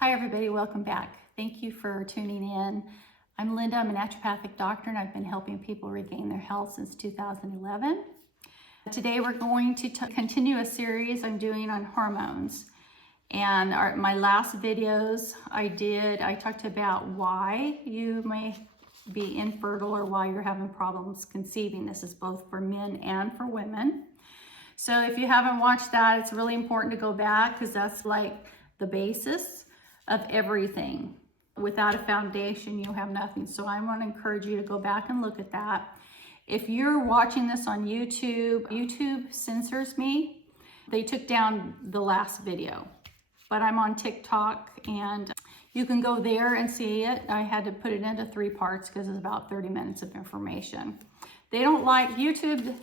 Hi everybody, welcome back. Thank you for tuning in. I'm Linda, I'm a naturopathic doctor and I've been helping people regain their health since 2011. Today we're going to continue a series I'm doing on hormones. And my last videos I talked about why you may be infertile or why you're having problems conceiving. This is both for men and for women. So if you haven't watched that, it's really important to go back because that's like the basis of everything. Without a foundation, you'll have nothing. So I want to encourage you to go back and look at that. If you're watching this on YouTube, YouTube censors me. They took down the last video, but I'm on TikTok and you can go there and see it. I had to put it into 3 parts because it's about 30 minutes of information. They don't like YouTube,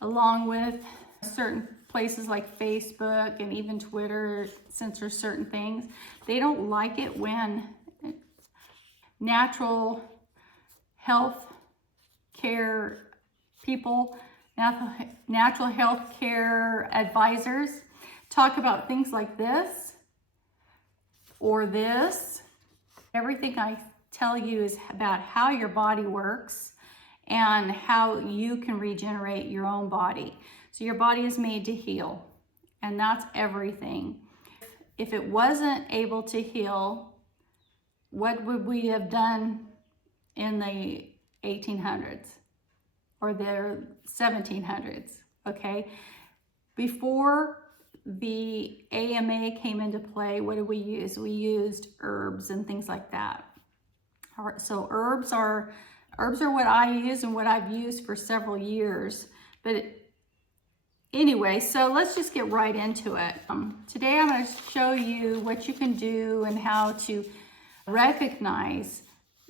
along with certain places like Facebook and even Twitter censor certain things. They don't like it when natural health care people, natural health care advisors talk about things like this or this. Everything I tell you is about how your body works and how you can regenerate your own body. So your body is made to heal, and that's everything. If it wasn't able to heal, what would we have done in the 1800s or the 1700s, okay? Before the AMA came into play, what did we use? We used herbs and things like that. So herbs are what I use and what I've used for several years. Anyway, so let's just get right into it. Today I'm going to show you what you can do and how to recognize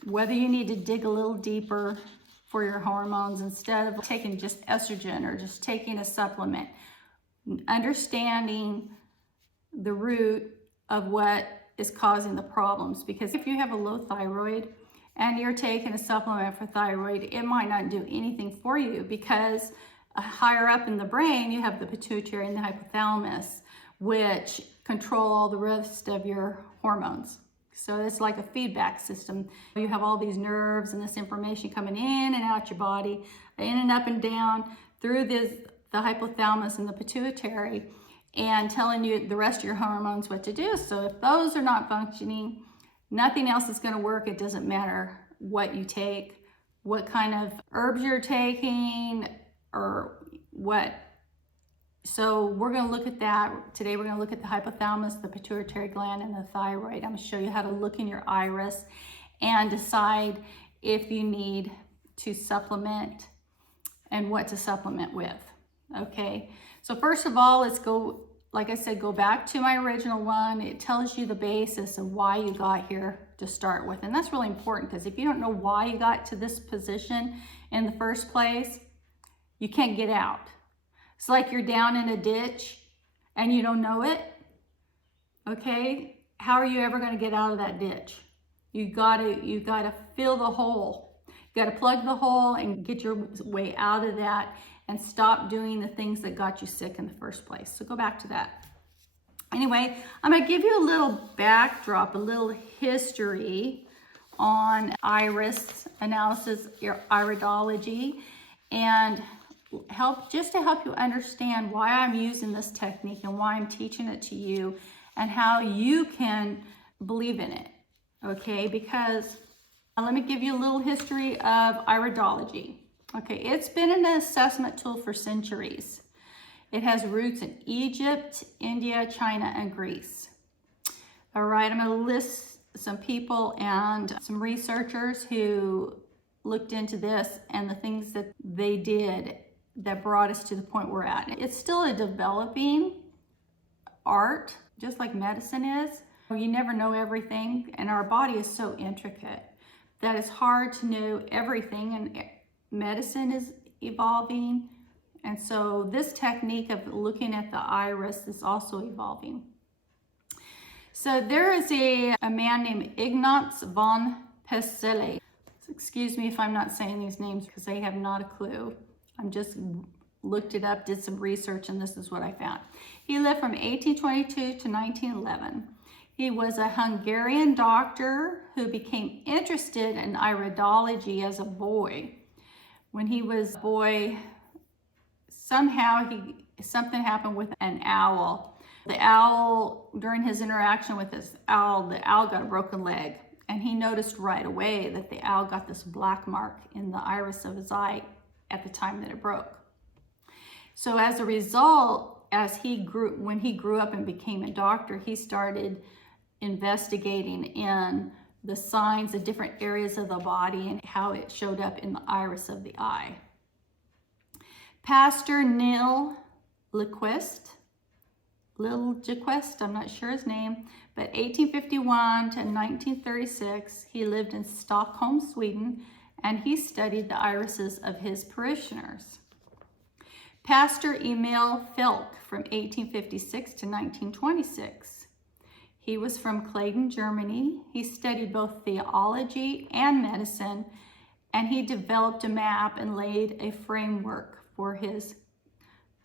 whether you need to dig a little deeper for your hormones instead of taking just estrogen or just taking a supplement. Understanding the root of what is causing the problems, because if you have a low thyroid and you're taking a supplement for thyroid, it might not do anything for you because higher up in the brain, you have the pituitary and the hypothalamus, which control all the rest of your hormones. So it's like a feedback system. You have all these nerves and this information coming in and out your body, in and up and down through the hypothalamus and the pituitary, and telling you the rest of your hormones what to do. So if those are not functioning, nothing else is going to work. It doesn't matter what you take, what kind of herbs you're taking, or what. So we're going to look at that. Today we're going to look at the hypothalamus, the pituitary gland, and the thyroid. I'm going to show you how to look in your iris and decide if you need to supplement and what to supplement with. Okay, so first of all, let's go, like I said, go back to my original one. It tells you the basis of why you got here to start with. And that's really important because if you don't know why you got to this position in the first place, you can't get out. It's like you're down in a ditch and you don't know it. Okay, how are you ever going to get out of that ditch? You gotta fill the hole. You gotta plug the hole and get your way out of that and stop doing the things that got you sick in the first place. So go back to that. Anyway, I'm going to give you a little backdrop, a little history on iris analysis, your iridology, and just to help you understand why I'm using this technique and why I'm teaching it to you and how you can believe in it. Okay, because let me give you a little history of iridology. Okay, it's been an assessment tool for centuries. It has roots in Egypt, India, China, and Greece. All right, I'm going to list some people and some researchers who looked into this and the things that they did that brought us to the point we're at. It's still a developing art, just like medicine is. You never know everything, and our body is so intricate that it's hard to know everything, and medicine is evolving. And so this technique of looking at the iris is also evolving. So there is a man named Ignaz von Pesele. Excuse me if I'm not saying these names because I have not a clue. I'm just looked it up, did some research, and this is what I found. He lived from 1822 to 1911. He was a Hungarian doctor who became interested in iridology as a boy. When he was a boy, somehow something happened with an owl. The owl, during his interaction with this owl, the owl got a broken leg. And he noticed right away that the owl got this black mark in the iris of his eye at the time that it broke. So as a result, when he grew up and became a doctor, he started investigating in the signs of different areas of the body and how it showed up in the iris of the eye. Pastor Neil Lillquist, I'm not sure his name, but 1851 to 1936, he lived in Stockholm, Sweden, and he studied the irises of his parishioners. Pastor Emil Felk from 1856 to 1926. He was from Clayton, Germany. He studied both theology and medicine, and he developed a map and laid a framework for his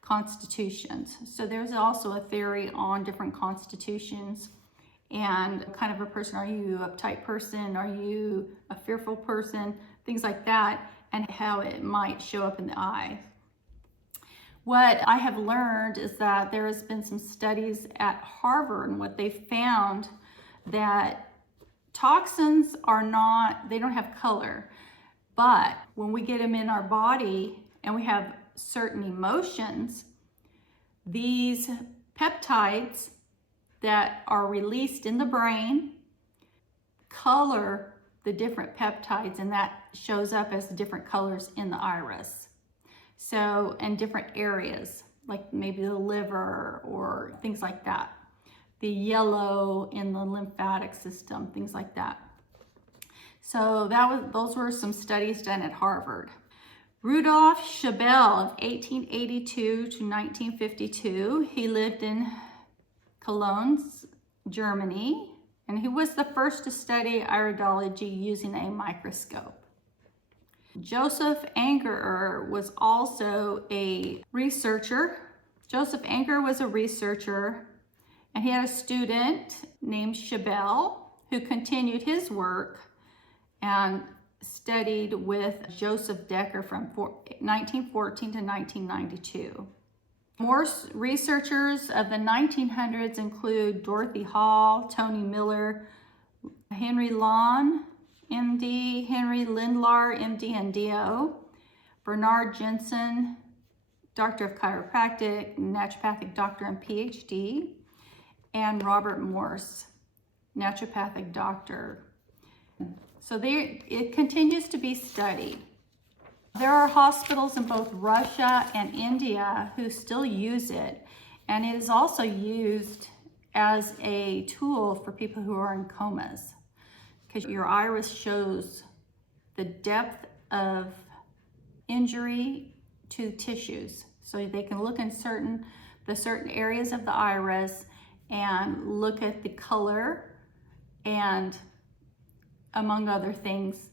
constitutions. So there's also a theory on different constitutions and kind of a person. Are you an uptight person? Are you a fearful person? Things like that, and how it might show up in the eye. What I have learned is that there has been some studies at Harvard, and what they found that toxins they don't have color, but when we get them in our body and we have certain emotions, these peptides that are released in the brain color the different peptides, and that shows up as different colors in the iris. So, in different areas, like maybe the liver or things like that. The yellow in the lymphatic system, things like that. So those were some studies done at Harvard. Rudolf Schabel of 1882 to 1952, he lived in Cologne, Germany, and he was the first to study iridology using a microscope. Joseph Angerer was also a researcher. Joseph Angerer was a researcher, and he had a student named Schabel who continued his work and studied with Joseph Decker from 1914 to 1992. More researchers of the 1900s include Dorothy Hall, Tony Miller, Henry Lawn, MD, Henry Lindlar, MD and DO, Bernard Jensen, Doctor of Chiropractic, Naturopathic Doctor and PhD, and Robert Morse, Naturopathic Doctor. So it continues to be studied. There are hospitals in both Russia and India who still use it, and it is also used as a tool for people who are in comas, because your iris shows the depth of injury to tissues. So they can look in certain areas of the iris and look at the color and, among other things,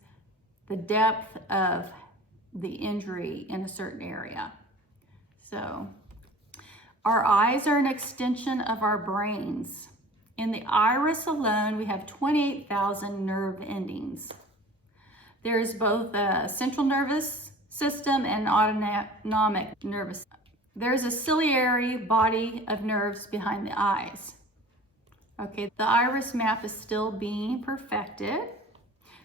the depth of the injury in a certain area. So our eyes are an extension of our brains. In the iris alone, we have 28,000 nerve endings. There's both a central nervous system and autonomic nervous system. There's a ciliary body of nerves behind the eyes. Okay, the iris map is still being perfected.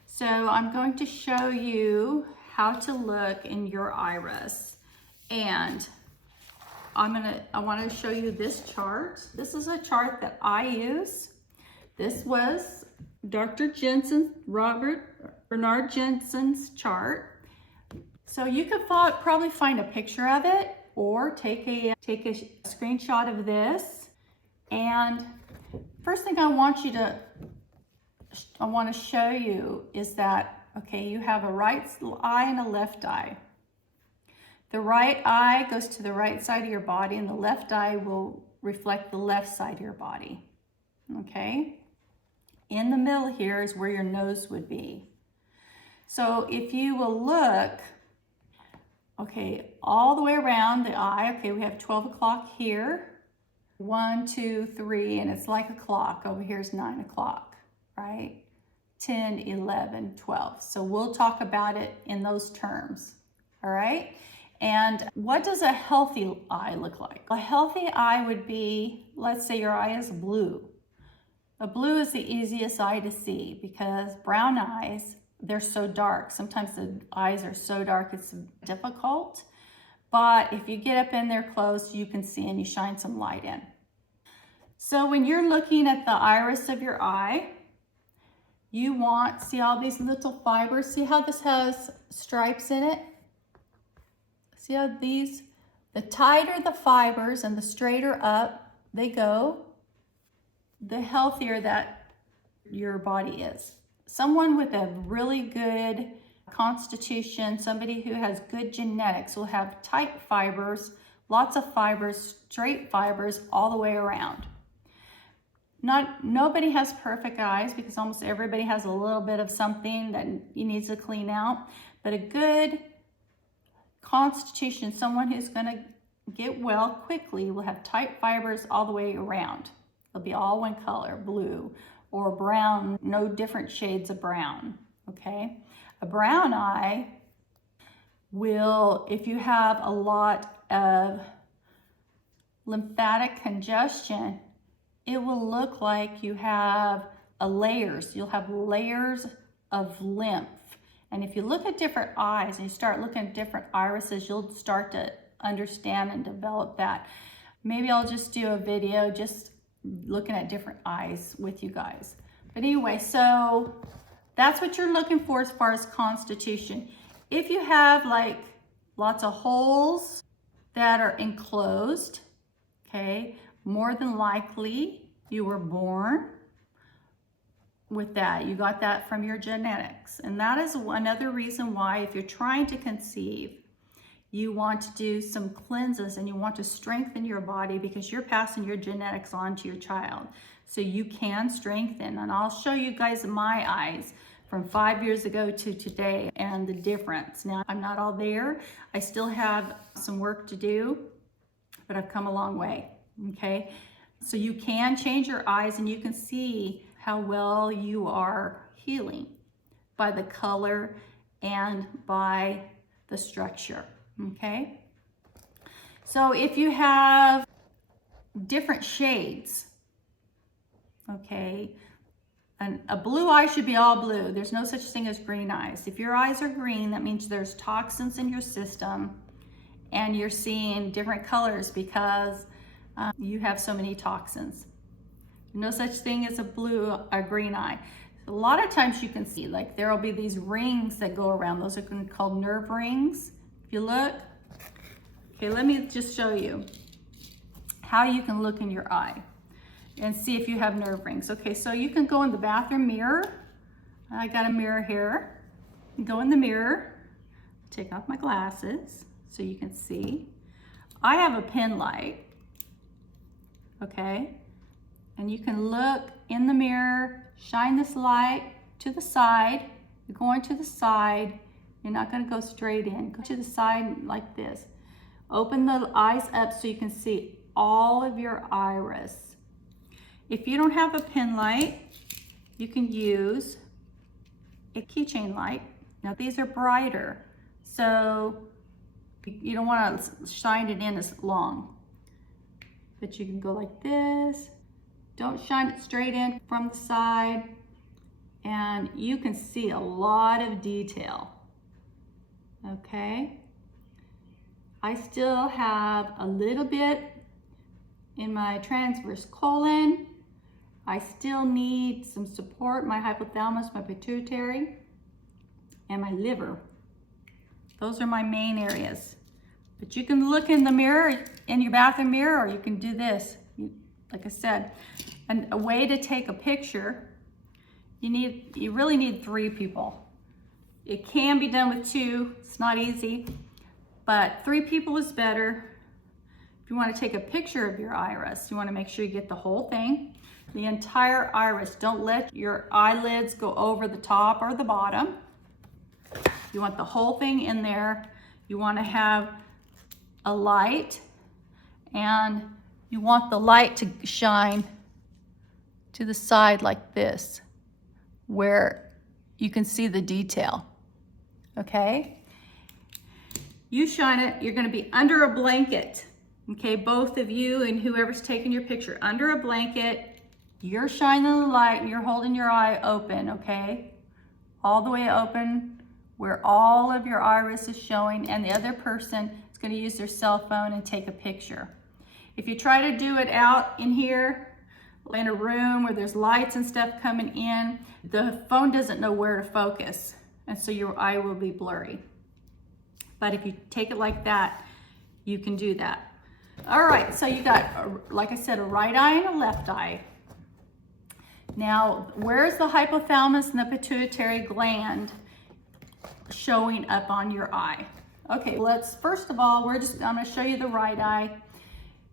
So I'm going to show you how to look in your iris. And I want to show you this chart. This is a chart that I use. This was Dr. Bernard Jensen's chart. So you could probably find a picture of it or take a screenshot of this. And first thing I want to show you is that, okay, you have a right eye and a left eye. The right eye goes to the right side of your body, and the left eye will reflect the left side of your body, okay? In the middle here is where your nose would be. So if you will look, okay, all the way around the eye, okay, we have 12 o'clock here, 1, 2, 3, and it's like a clock. Over here is 9 o'clock, right? 10, 11, 12. So we'll talk about it in those terms, all right? And what does a healthy eye look like? A healthy eye would be, let's say your eye is blue. A blue is the easiest eye to see because brown eyes, they're so dark. Sometimes the eyes are so dark it's difficult. But if you get up in there close, you can see and you shine some light in. So when you're looking at the iris of your eye, you want, see all these little fibers? See how this has stripes in it? See how these, the tighter the fibers and the straighter up they go, the healthier that your body is. Someone with a really good constitution, somebody who has good genetics will have tight fibers, lots of fibers, straight fibers all the way around. Nobody has perfect eyes because almost everybody has a little bit of something that needs to clean out, but a good constitution, someone who's going to get well quickly, will have tight fibers all the way around. They'll be all one color, blue or brown, no different shades of brown, okay? A brown eye will, if you have a lot of lymphatic congestion, it will look like you have layers. You'll have layers of lymph. And if you look at different eyes and you start looking at different irises, you'll start to understand and develop that. Maybe I'll just do a video just looking at different eyes with you guys. But anyway, so that's what you're looking for as far as constitution. If you have like lots of holes that are enclosed, okay, more than likely you were born with that. You got that from your genetics. And that is another reason why if you're trying to conceive, you want to do some cleanses and you want to strengthen your body because you're passing your genetics on to your child. So you can strengthen. And I'll show you guys my eyes from 5 years ago to today and the difference. Now, I'm not all there. I still have some work to do, but I've come a long way, okay? So you can change your eyes and you can see how well you are healing by the color and by the structure, okay? So if you have different shades, okay, and a blue eye should be all blue. There's no such thing as green eyes. If your eyes are green, that means there's toxins in your system and you're seeing different colors because you have so many toxins. No such thing as a green eye. A lot of times you can see, like there'll be these rings that go around. Those are called nerve rings. If you look, okay, let me just show you how you can look in your eye and see if you have nerve rings. Okay, so you can go in the bathroom mirror. I got a mirror here. Go in the mirror, take off my glasses so you can see. I have a pen light, okay? And you can look in the mirror, shine this light to the side. You're going to the side. You're not going to go straight in. Go to the side like this. Open the eyes up so you can see all of your iris. If you don't have a pen light, you can use a keychain light. Now these are brighter, so you don't want to shine it in as long. But you can go like this. Don't shine it straight in from the side, and you can see a lot of detail, okay? I still have a little bit in my transverse colon. I still need some support, my hypothalamus, my pituitary, and my liver. Those are my main areas. But you can look in the mirror, in your bathroom mirror, or you can do this. Like I said, and a way to take a picture, you really need 3 people. It can be done with 2, it's not easy, but 3 people is better. If you want to take a picture of your iris, you want to make sure you get the whole thing, the entire iris. Don't let your eyelids go over the top or the bottom. You want the whole thing in there. You want to have a light, and you want the light to shine to the side like this, where you can see the detail, okay? You shine it, you're gonna be under a blanket, okay? Both of you and whoever's taking your picture, under a blanket, you're shining the light and you're holding your eye open, okay? All the way open, where all of your iris is showing, and the other person is gonna use their cell phone and take a picture. If you try to do it out in here, in a room where there's lights and stuff coming in, the phone doesn't know where to focus, and so your eye will be blurry. But if you take it like that, you can do that. All right, so you got, like I said, a right eye and a left eye. Now, where's the hypothalamus and the pituitary gland showing up on your eye? Okay, let's, first of all, I'm gonna show you the right eye.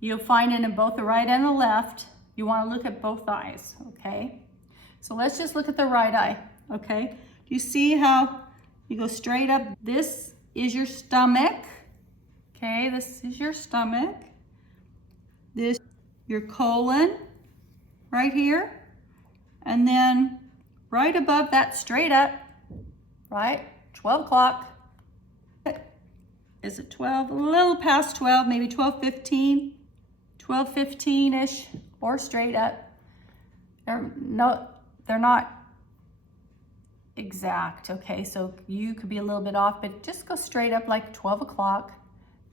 You'll find it in both the right and the left. You wanna look at both eyes, okay? So let's just look at the right eye, okay? Do you see how you go straight up? This is your stomach, okay? This is your stomach. This, your colon, right here. And then right above that, straight up, right? 12 o'clock. Is it 12? A little past 12, maybe 12:15, 12:15-ish, or straight up. They're not exact, okay? So you could be a little bit off, but just go straight up like 12 o'clock.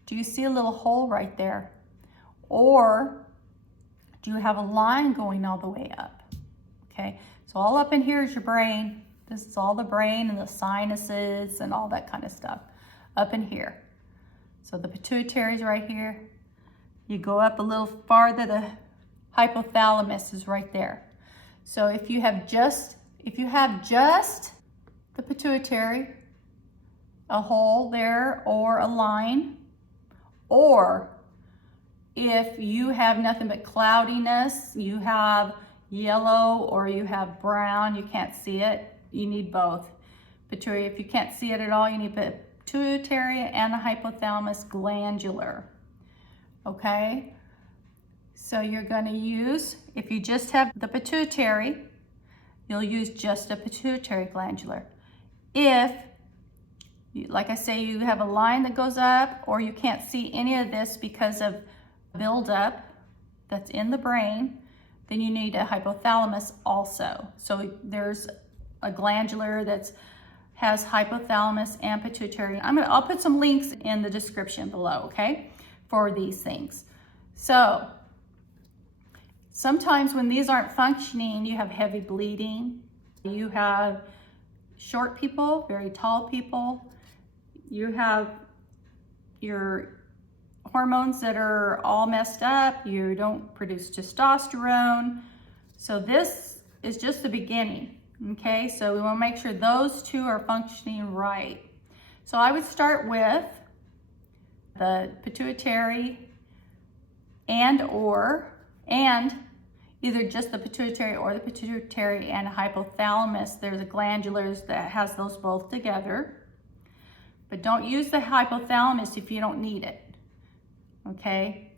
Do you see a little hole right there? Or do you have a line going all the way up? Okay, so all up in here is your brain. This is all the brain and the sinuses and all that kind of stuff up in here. So the pituitary is right here. You go up a little farther, the hypothalamus is right there. So if you have just the pituitary, a hole there or a line, or if you have nothing but cloudiness, you have yellow or you have brown, you can't see it, you need both. Pituitary, if you can't see it at all, you need pituitary and a hypothalamus glandular, okay? So you're gonna use, if you just have the pituitary, you'll use just a pituitary glandular. If, like I say, you have a line that goes up or you can't see any of this because of buildup that's in the brain, then you need a hypothalamus also. So there's a glandular that has hypothalamus and pituitary. I'll put some links in the description below, okay, for these things. So sometimes when these aren't functioning, you have heavy bleeding, you have short people, very tall people, you have your hormones that are all messed up, you don't produce testosterone. So this is just the beginning, okay? So we wanna make sure those two are functioning right. So I would start with the pituitary and either just the pituitary or the pituitary and hypothalamus. There's a glandular that has those both together. But don't use the hypothalamus if you don't need it, okay?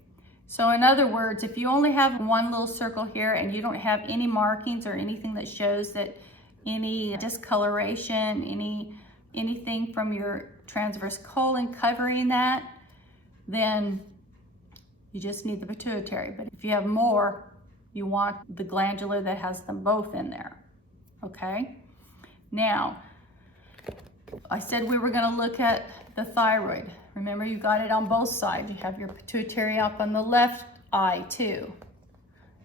So in other words, if you only have one little circle here and you don't have any markings or anything that shows that any discoloration, anything from your transverse colon covering that, then you just need the pituitary. But if you have more, you want the glandular that has them both in there, okay? Now, I said we were gonna look at the thyroid. Remember, you got it on both sides. You have your pituitary up on the left eye too.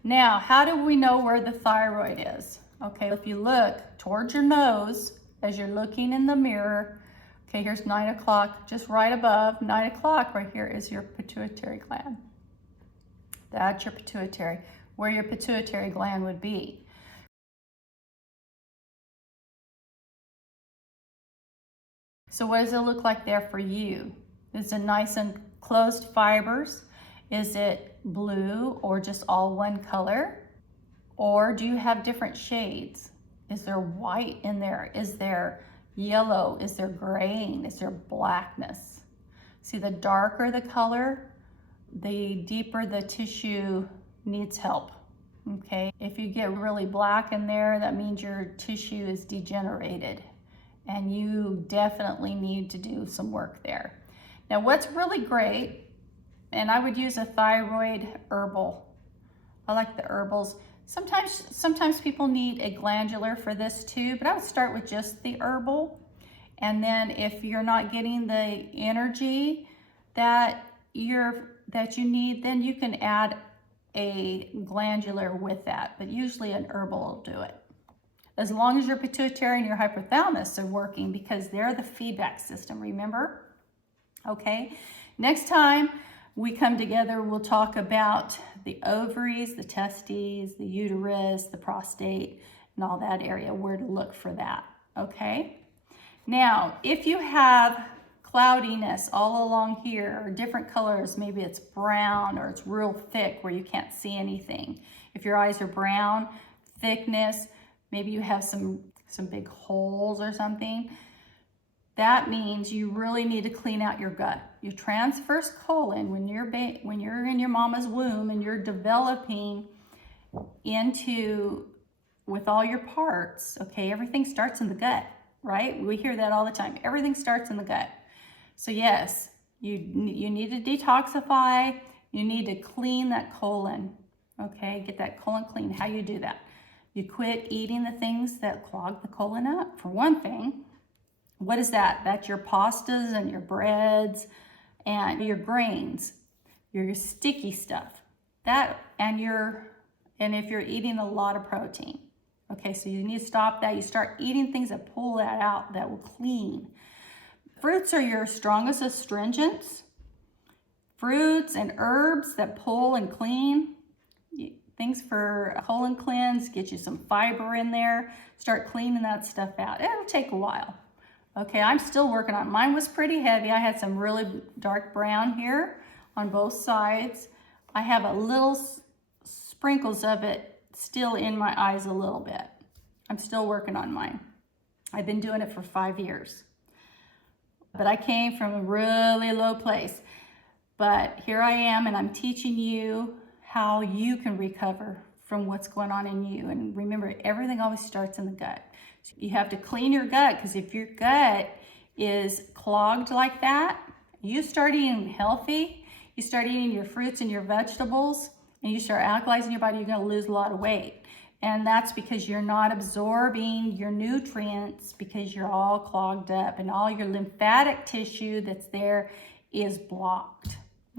Now, how do we know where the thyroid is? Okay, if you look towards your nose as you're looking in the mirror, okay, here's 9 o'clock, just right above 9 o'clock right here is your pituitary gland. That's your pituitary, where your pituitary gland would be. So what does it look like there for you? Is it nice and closed fibers? Is it blue or just all one color? Or do you have different shades? Is there white in there? Is there yellow? Is there graying? Is there blackness? See, the darker the color, the deeper the tissue needs help. Okay, if you get really black in there, that means your tissue is degenerated and you definitely need to do some work there. Now, what's really great, and I would use a thyroid herbal. I like the herbals. Sometimes people need a glandular for this too, but I would start with just the herbal. And then if you're not getting the energy that you need, then you can add a glandular with that, but usually an herbal will do it. As long as your pituitary and your hypothalamus are working, because they're the feedback system, remember? Okay, next time we come together, we'll talk about the ovaries, the testes, the uterus, the prostate, and all that area, where to look for that, okay? Now, if you have cloudiness all along here, or different colors, maybe it's brown or it's real thick where you can't see anything. If your eyes are brown, thickness, maybe you have some big holes or something, that means you really need to clean out your gut. Your transverse colon, when you're in your mama's womb and you're developing with all your parts, okay, everything starts in the gut, right? We hear that all the time. Everything starts in the gut. So yes, you need to detoxify. You need to clean that colon, okay? Get that colon clean. How you do that? You quit eating the things that clog the colon up, for one thing. What is that? That's your pastas and your breads and your grains, your sticky stuff. And if you're eating a lot of protein. Okay, so you need to stop that. You start eating things that pull that out, that will clean. Fruits are your strongest astringents. Fruits and herbs that pull and clean. Things for a colon cleanse, get you some fiber in there. Start cleaning that stuff out. It'll take a while. Okay, I'm still working on it. Mine was pretty heavy. I had some really dark brown here on both sides. I have a little sprinkles of it still in my eyes a little bit. I'm still working on mine. I've been doing it for 5 years. But I came from a really low place. But here I am, and I'm teaching you how you can recover from what's going on in you. And remember, everything always starts in the gut. So you have to clean your gut, because if your gut is clogged like that, you start eating healthy, you start eating your fruits and your vegetables, and you start alkalizing your body, you're going to lose a lot of weight. And that's because you're not absorbing your nutrients, because you're all clogged up and all your lymphatic tissue that's there is blocked.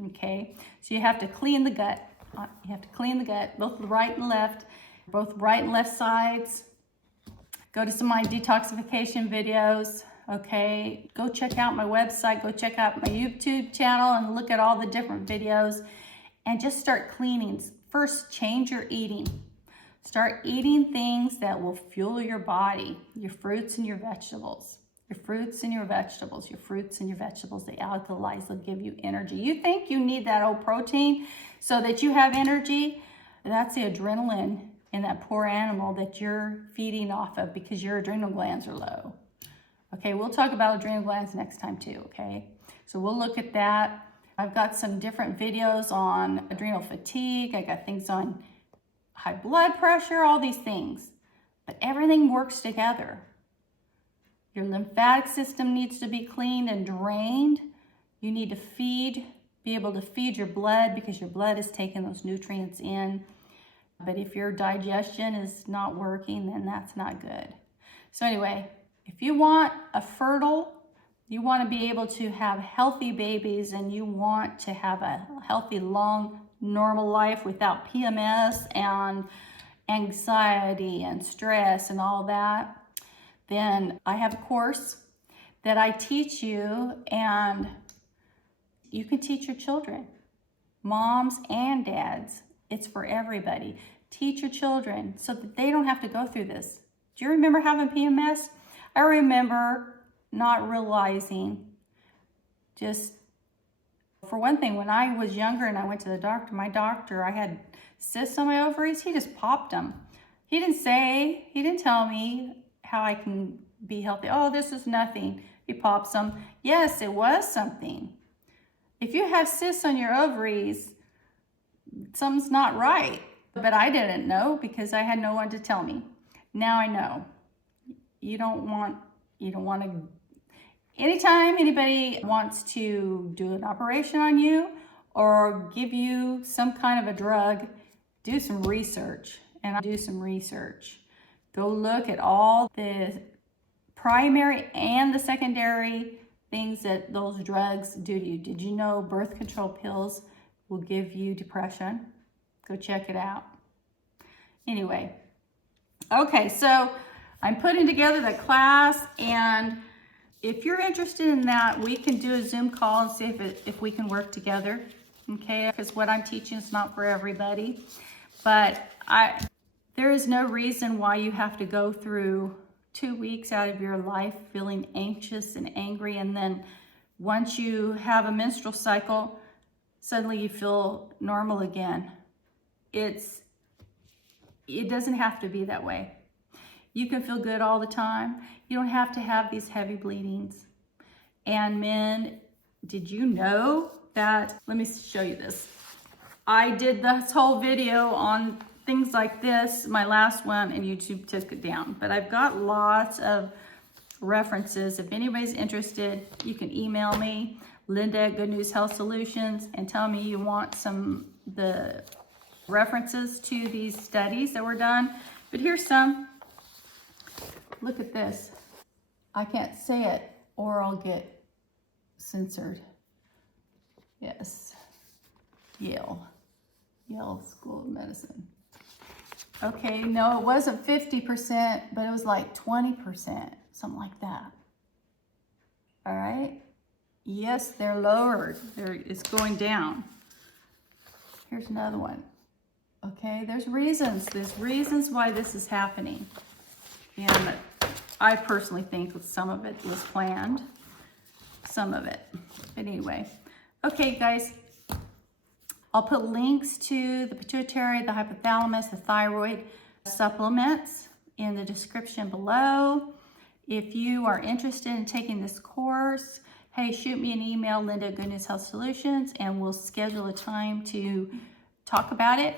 Okay, so you have to clean the gut. You have to clean the gut, both the right and left, both right and left sides. Go to some of my detoxification videos, okay? Go check out my website, go check out my YouTube channel and look at all the different videos and just start cleaning. First, change your eating. Start eating things that will fuel your body, your fruits and your vegetables. Your fruits and your vegetables, your fruits and your vegetables, they alkalize, they'll give you energy. You think you need that old protein so that you have energy? That's the adrenaline in that poor animal that you're feeding off of because your adrenal glands are low. Okay, we'll talk about adrenal glands next time too, okay? So we'll look at that. I've got some different videos on adrenal fatigue. I got things on high blood pressure, all these things. But everything works together. Your lymphatic system needs to be cleaned and drained. You need to be able to feed your blood, because your blood is taking those nutrients in. But if your digestion is not working, then that's not good. So anyway, if you want you want to be able to have healthy babies, and you want to have a healthy, long, normal life without PMS and anxiety and stress and all that, then I have a course that I teach you, and you can teach your children, moms and dads. It's for everybody. Teach your children so that they don't have to go through this. Do you remember having PMS? I remember not realizing, just for one thing, when I was younger and I went to the doctor, I had cysts on my ovaries, he just popped them. He didn't tell me how I can be healthy. Oh, this is nothing. He pops them. Yes, it was something. If you have cysts on your ovaries, something's not right. But I didn't know because I had no one to tell me. Now I know. You don't want to, anytime anybody wants to do an operation on you or give you some kind of a drug, do some research. And do some research. Go look at all the primary and the secondary things that those drugs do to you. Did you know birth control pills will give you depression? Go check it out. Anyway, okay, so I'm putting together the class, and if you're interested in that, we can do a Zoom call and see if we can work together, okay? Because what I'm teaching is not for everybody, but there is no reason why you have to go through 2 weeks out of your life feeling anxious and angry, and then once you have a menstrual cycle, suddenly you feel normal again. It doesn't have to be that way. You can feel good all the time. You don't have to have these heavy bleedings. And men, did you know that, let me show you this. I did this whole video on things like this, my last one, and YouTube took it down. But I've got lots of references. If anybody's interested, you can email me, Linda at Good News Health Solutions, and tell me you want the references to these studies that were done. But here's some. Look at this. I can't say it or I'll get censored. Yes, Yale School of Medicine. Okay, no, it wasn't 50%, but it was like 20%, something like that. All right? Yes, they're lowered. It's going down. Here's another one. Okay, there's reasons. There's reasons why this is happening. And I personally think some of it was planned. Some of it. But anyway. Okay, guys. I'll put links to the pituitary, the hypothalamus, the thyroid supplements in the description below. If you are interested in taking this course, hey, shoot me an email, Linda at Good News Health Solutions, and we'll schedule a time to talk about it.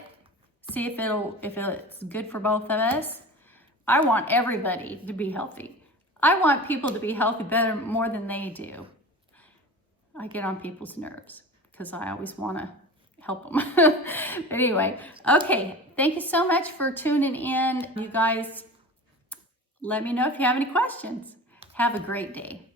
See if it's good for both of us. I want everybody to be healthy. I want people to be healthy more than they do. I get on people's nerves because I always want to help them. Anyway, okay. Thank you so much for tuning in. You guys, let me know if you have any questions. Have a great day.